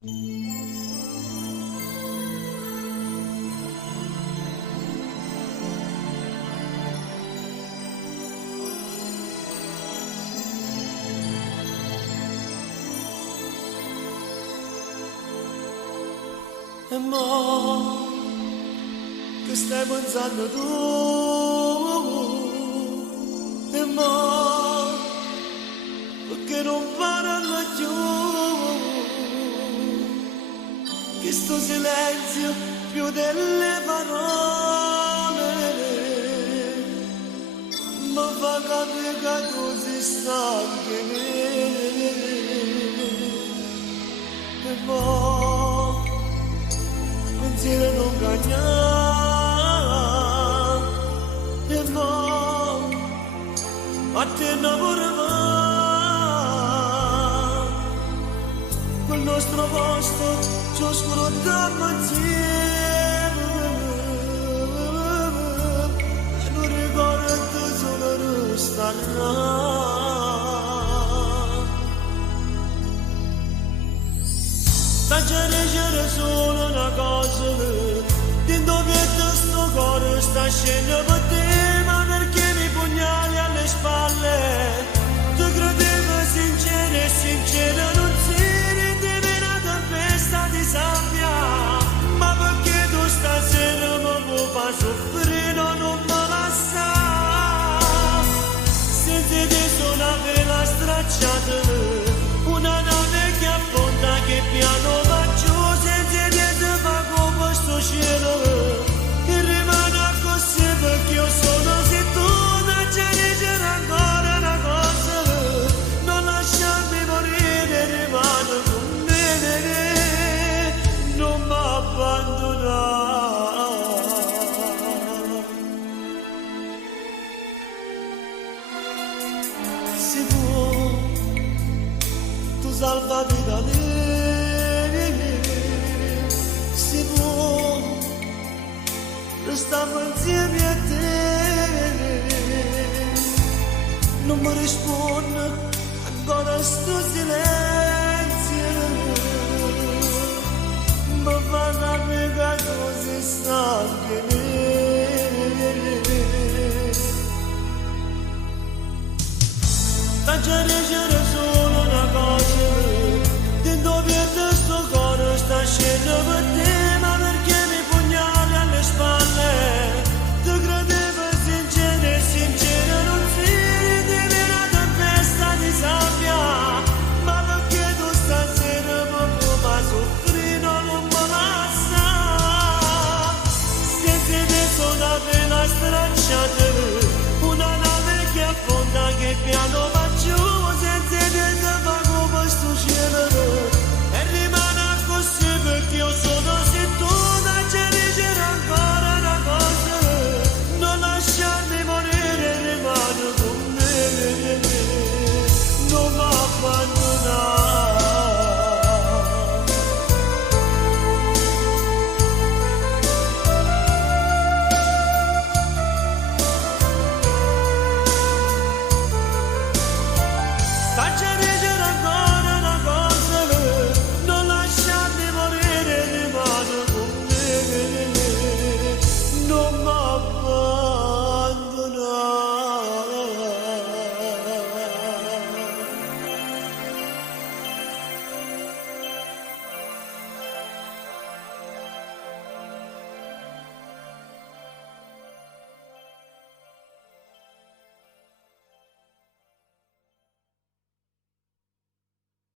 E mo che stai pensando tu? E mo perché non parlo più? Che sto silenzio più delle parole mi fa capire che tu sei stanco di me. E mo pensiero non cagnare e mo a te innamorare quel nostro posto ci sfruttiamo insieme e non ricordo solo restare. Faccia leggere solo una cosa, dentro che sto cuore sta scendendo per te, ma perché mi pugnali alle spalle? Tu credevo sincero, non si rendeva una tempesta di sabbia, ma perché tu stasera mi vuoi far soffrire, non me la sa? Senza te sono una vela stracciata, una nave che affonda, che piano va giù, senza te si fa come questo cielo, e rimane così perché io sono, se tu non ci dici ancora una cosa, non lasciarmi morire, rimane con me, non mi abbandonare. Si può tu salvami da lì, si può, restiamo insieme a te, non mi risponde ancora sto silenzio.